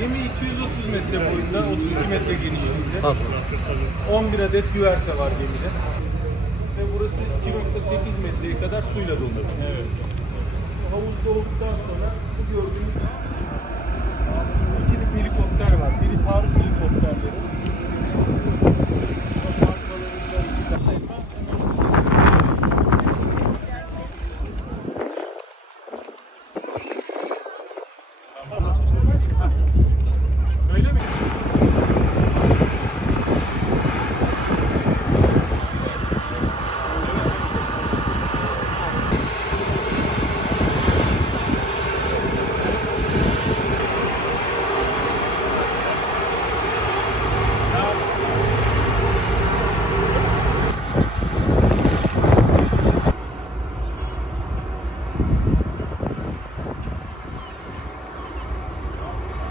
Gemi 230 metre boyunda, 32 metre genişliğinde. 11 adet güverte var gemide. Ve burası 2.8 metreye kadar suyla dolu. Evet. Havuzda olduktan sonra bu gördüğünüz iki helikopter var. Biri taarruz helikopterleri.